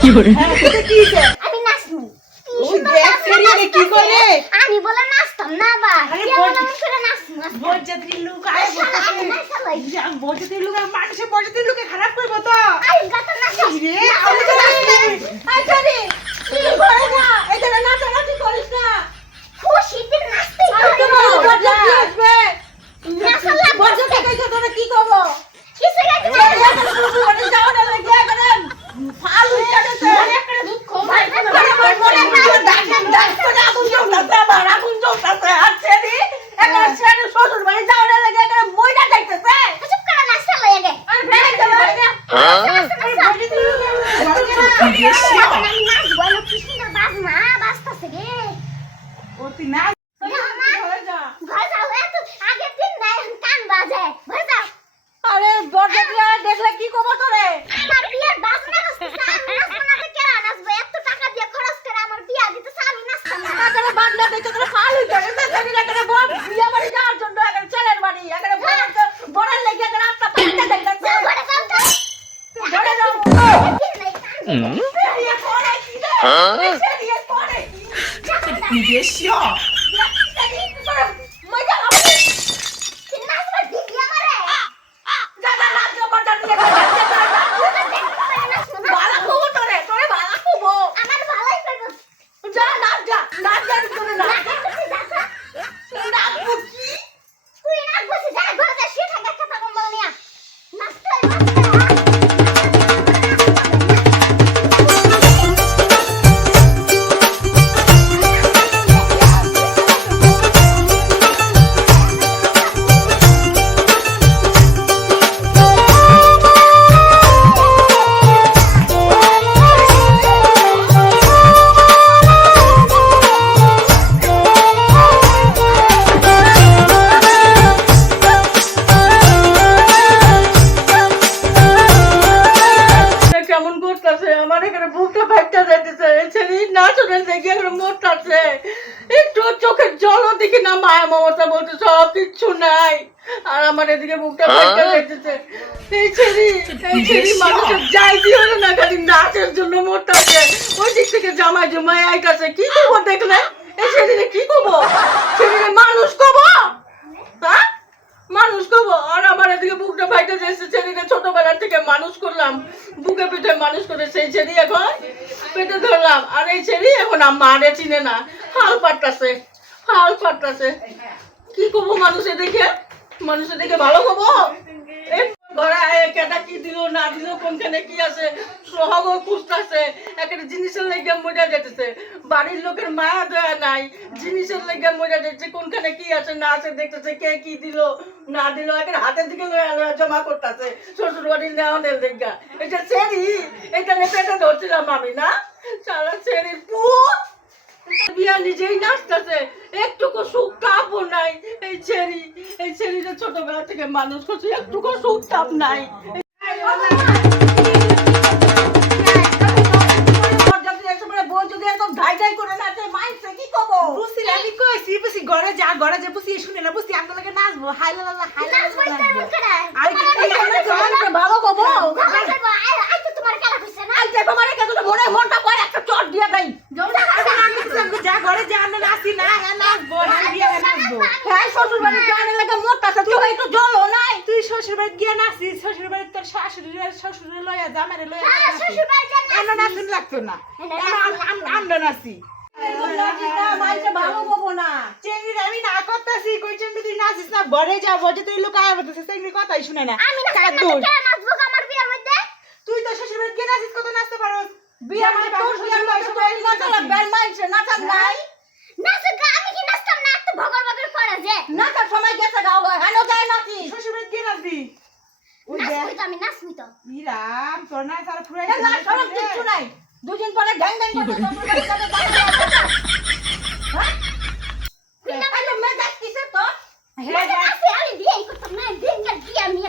হ্যাঁ তোকে কি হইছে? আমি নাচমু ওই দেখ ছেড়ে কি করে? আমি বলে নাচতাম না বা আরে কে বলে আমি করে নাচমু বজ্জাতির লোক আয় আমি নাচালাই বজ্জাতির লোক মানুষের বজ্জাতির লোকে খারাপ করবো তো আই গাতা নাচা রে আমি তো আই জানি কি করে না এখানে নাচানাচি করিস না খুশিতে নাচতে আর তোমার বজ্জাতি আসবে নাচলা বজ্জাতি কইছো তোরা কি করবো কিসে গাইতে ওরে যাও না লাগে করেন ফালু কাটছে একটা দুধ খো ভাই শ্বশুর বাড়ি যাও না লাগে মইটা যাইতেছে চুপ করে নাচতে লাগে আর ভেড়া চলে আমি নাচবো না কি সুন্দর বাজনা বাজতাছে গে অতি না ঘরে যা ঘর যাও এত আগের দিন নাই কান বাজে ঘর যাও আরে বড়দিয়া দেখলে কি কব তোরে আমার বিয়ের বাজনা বাজতেছে আমি নাচবো না তো কেরা নাচবো এত টাকা দিয়ে খরচ করে আমার বিয়া দিতেছে আমি নাচতাম না তাহলে বাদলা দেখে তোরা ফালু কাটছে সেদিন একটা বড় বিয়া বাড়ি যাওয়ার জন্য একটা ছেলের বাড়ি একটা বড় লেগে একটা রাস্তা পাইতে দেখতেছে যাও ঘরে যাও তো ঘরে যাও এই কোনে কি রে এই কোনে কি বেশিও মজা লাগবে নাচবো দিদি আমারে দাদা রাজ্য পর্যন্ত নিয়ে বালা খুব তোরে তোরে বালা খুব আমার ভালোই করবো যা নাচ যা নাচ যা তোরে নাচ নাচ কি তুই নাচবো যা ঘরে যা শুয়ে থাক একটা কম্বল নিয়া নাচতে কেমন করতেছে আমার এখানে বুকটা ফাইটটা যাইতেছে ছেলে নাচনে দেখে এখানে মরতাছে একটু চোখের জলও দেখি না মায়া মমতা বলতে সব কিচ্ছু নাই আর আমার এদিকে বুকটা ফাইটটা যাইতেছে এই ছেলে মানুষের যাই দিও না খালি নাচের জন্য মরতাছে ওই দিক থেকে জামাই জমাই আইতাছে কি করবো দেখলে এই ছেলে কি করবো ছেলে মানুষ করবো হ্যাঁ মানুষ করবো আর আমার এদিকে বুকটা ফাইটে যাচ্ছে ছেলেটা ছোটবেলা থেকে মানুষ করলাম বুকে পিঠে মানুষ করে সেই ছেলে এখন পেটে ধরলাম আর এই ছেলে এখন মারে চিনে না হাল পাট্টাছে কি করবো মানুষের দেখে ভালো করবো ঘরে কেটা কি দিল না দিল কোনখানে কি আছে সহগর খুঁজতেছে একটা জিনিসের লেগে মজা যেতেছে বাড়ির লোকের মায়া দয়া নাই জিনিসের লেগে মজা যাচ্ছে কোনখানে কি আছে না আছে দেখতেছে কে কি দিল না দিল একটা হাতের দিকে জমা করতেছে শ্বশুর বাড়ির নেওয়ানের লেগা এটা ছেড়ি এটা পেটে ধরছিলাম আমি না সারা ছেড়ির পুত বিয়া নিজেই নাচতেছে একটুকু সুখ তাপও নাই এই ছেড়িটা ছোটবেলা থেকে মানুষ করছে একটুকু সুখ তাপ নাই ঘরে যে বুঝি শুনে না বুঝি আমরা লাগে নাচবো হাইলা নাচবো ভালো কবো আই তো তোমার খেলা কইছে না মনে মনটা করে একটা চট দিয়ে দেয় যা ঘরে যা আমরা নাচি না নাচবো নাচবো হ্যাঁ শ্বশুর বাড়ি জানে লাগে মোটাছে তুই একটু জলও নাই তুই শ্বশুর বাড়ি গিয়ে নাচিস শ্বশুর বাড়ি তোর শ্বশুরে লয়া জামারে লয়া শ্বশুর বাড়ি আমরা নাচুন লাগতো না আমরা নাচি ভালো কবো না চেংড়ি আমি না করতেছি কই চেংড়ি তুই নাচিস না ঘরে যা বজে তুই লোক আয় বলতেছিস চেংড়ি কথাই শুনে না আমি নাচবো কে নাচবো আমার বিয়ের মধ্যে তুই তো শ্বশুর বাড়ি গিয়ে নাচিস কত নাচতে পারোস বিয়ে মানে তোর বিয়ের সময় নাচালা বেল মাইছে নাচার নাই নাচো গা আমি কি নাচতাম না একটু ভগর ভগর করে যে নাচার সময় গেছে গাও হানো যায় নাচি শ্বশুর বাড়ি গিয়ে নাচবি ওই নাচবি তো আমি নাচবি তো ইরাম তোর না তার ফুরাই না সরম কিচ্ছু নাই দুদিন পরে ঘ্যাং ঘ্যাং করতে আরে মেজাজ কিসে তো আমি বিয়ে করতাম না দিনকার বিয়ে আমি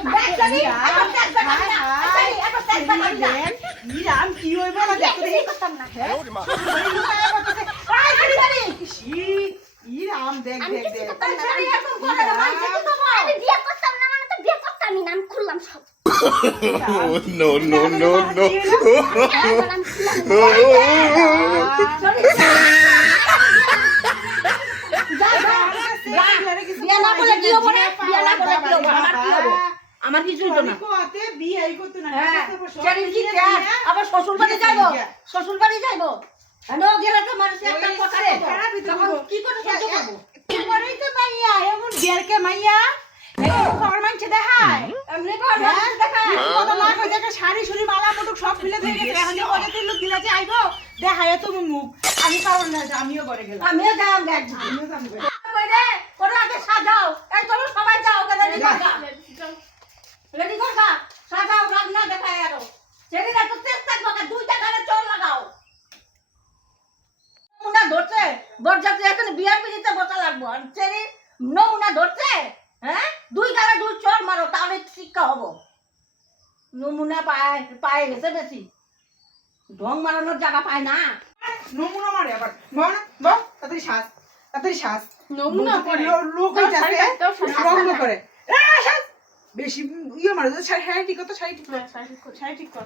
ইরাম কি হইব না বিয়ে করতাম না ইরাম দেখ আমি দেখ কিছু দেখ করতাম না আমি বিয়ে করতাম না মানে তো বিয়ে করতামই না আমি খুললাম সব No, no, no, no. বিয়া না করলে কি হবো রে? বিয়া না করলে কি হবো? আমার কি হবো? আমার কিছুই তো না। কতে বিয়েই করতে না হ্যাঁ, জানিস কি চাই? আবার শ্বশুর বাড়ি যাইবো? শ্বশুর বাড়ি যাইবো? কেন গেলে তো মানুষ একটা কথা বলবো। তখন কি করে সহ্য করবো? তোমারই তো মাইয়া এমন বিয়ারকে মাইয়া এমন ঘর মানছে দেখায় এমনি ঘর মানুষ দেখায়। কত লাখ হয়ে যায় শাড়ি শুড়ি মালা মুটুক সব ফেলে দিয়ে গেছে এখন যে বলে তুই লোক দিলা যে আইবো দেখায় তুমি মুখ আমি পারব না যে আমিও করে গেলাম আমিও যাম দেখ। আমিও যাবো গে। কই রে? ওরা আগে সাজাও। এই চলো সবাই যাও, ওকে রেডি কর গা। রেডি কর গা। সাজাও, রান্না দেখায় আরো। ছেলেরা তো তেজ থাকবো না, দুইটা গানে চল লাগাও। নমুনা ধরছে, বরযাত্রী এখানে বিয়ার পিড়িতে বসা লাগবো। আর ছেলে নমুনা ধরছে, হ্যাঁ? দুই গানে দুই চল মারো, তাহলে শিক্ষা হবো। নমুনা পায়ে গেছে বেশি। ঢং মারানোর জায়গা পায় না। নমুনা মারে আবার বল বল তাড়াতাড়ি শ্বাস তাড়াতাড়ি শ্বাস নমুনা করে। লোক দাও, হইতাছে শাড়ি দাও, শাড়ি রঙ্গ দাও। করে শ্বাস বেশি ইয়ে মারে শাড়ি ঠিক কর তো শাড়ি ঠিক কর শাড়ি ঠিক কর। শাড়ি ঠিক কর